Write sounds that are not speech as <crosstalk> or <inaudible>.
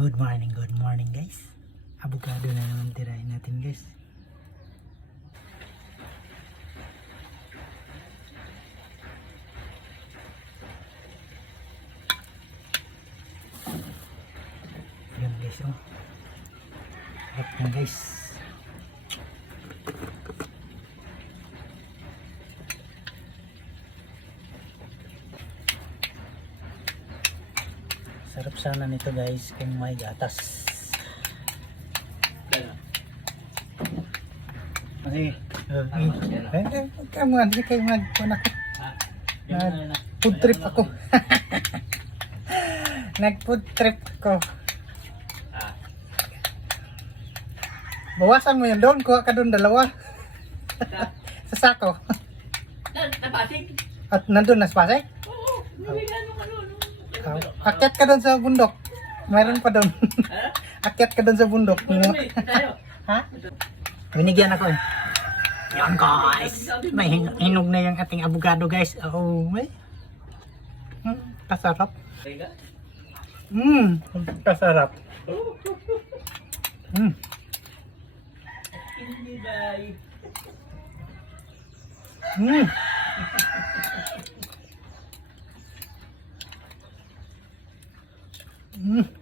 Good morning, good morning guys. Avocado na naman tirahin natin guys. Yan guys oh. Sarap na guys. Sarap sana nito guys kung may gatas. Kasi, uh, eh, eh, eh, kamu nga, hindi kayo mag, anak ko. <laughs> Nag, food trip ako. Nag food trip ako. Bawasan mo yun doon, kuha ka doon dalawa. <laughs> sa sako. Napasig? At nandun na sa pasay. Oo. Mo ka. Uh, akyat ka doon sa bundok. Mayroon pa doon. akyat ka doon sa bundok. Ha? Binigyan ako eh. Yan guys. May hin- hinog na yung ating abogado guys. Oh, may. Hmm, kasarap. Hmm, kasarap. Hmm. Hmm. Mm.